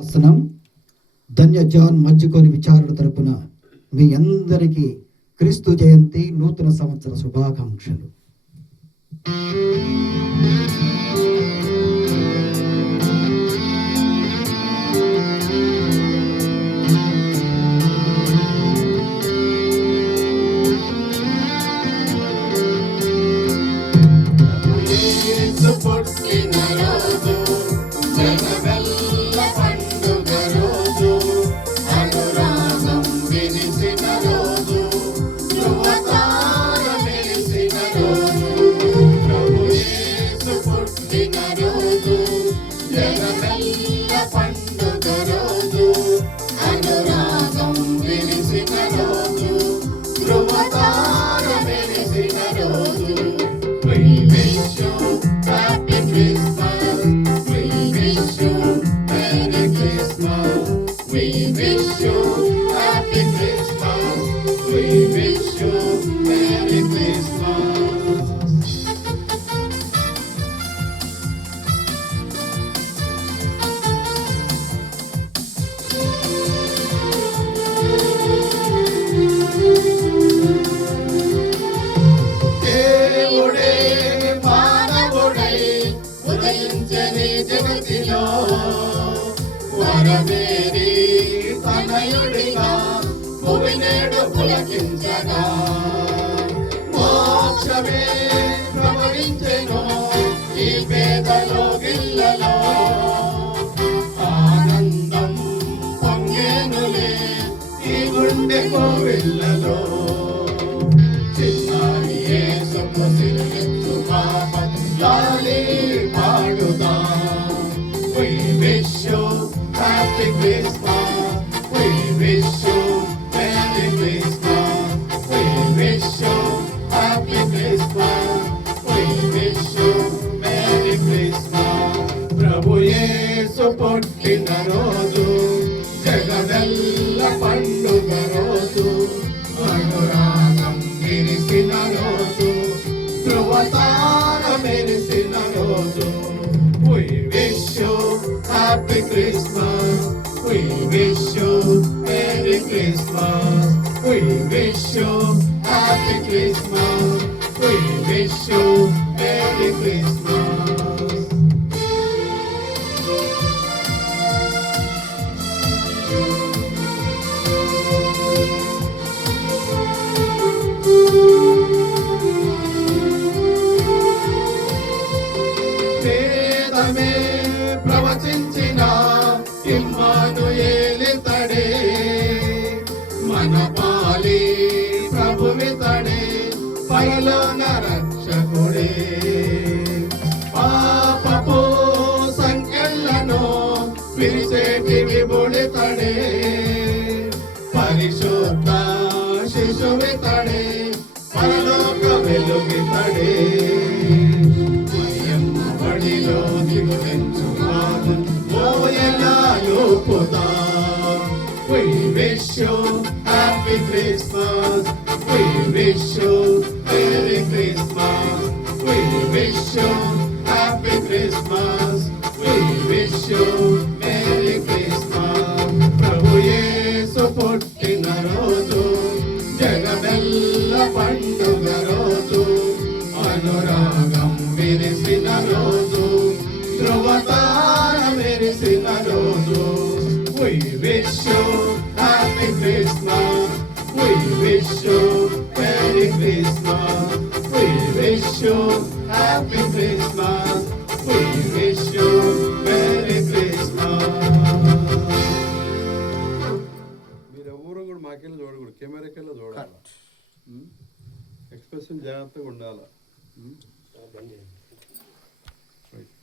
వస్తున్నాం. ధన్య జాన్ మధ్యకోని విచారణ తరపున మీ అందరికీ క్రీస్తు జయంతి నూతన సంవత్సర శుభాకాంక్షలు. వరమేరి తనయుడిగా భూమినేడు పులకించగా మోక్షమే ప్రవహించెను ఈ పేదలో గిల్లలో ఆనందం పొంగేనులే ఈ గుండె కోవిళ్ళలో చిన్నారి యేసుకు సిలువెత్తు పాపలాలి పాడుదా. We wish you Happy Christmas. We wish you Merry Christmas. We wish you Happy Christmas. We wish you Merry Christmas. Prabhu Yesu పుట్టిన రోజు జగదెల్ల పండుగ రోజు అనురాగం విరిసిన రోజు ధ్రువతార మెరిసిన రోజు. We wish you Happy Christmas. We wish you Merry Christmas. We wish you Happy Christmas. We wish you Merry Christmas. వేదమే ప్రవచించిన ఇమ్మానుయేలితడే మన పాలి ప్రభువితడే పరలోన రక్షకుడే. పాపపు సంఖ్యలను విరిచేటి విభుడితడే పరిశుద్ధ శిశువితడే పరలోక వెలుగితడే. బడిలో దిగువెంచువాడు మోయలాలు పుదా. We wish you Happy Christmas. We wish you Merry Christmas. We wish you Happy Christmas. We wish you Merry Christmas. ప్రభు యేసు పుట్టిన రోజు జగమెల్ల పండుగ రోజు అనురాగం విరిసిన రోజు ధ్రువతార మెరిసిన రోజు. We wish you Happy Christmas. We wish you Merry Christmas. We wish you Happy Christmas. We wish you Merry Christmas. మీరు ఎవరు కూడా మాకెళ్ళి చూడకూడదు, కెమెరాకెళ్ళి చూడాలి. ఎక్స్ప్రెషన్ జాగ్రత్తగా ఉండాలి.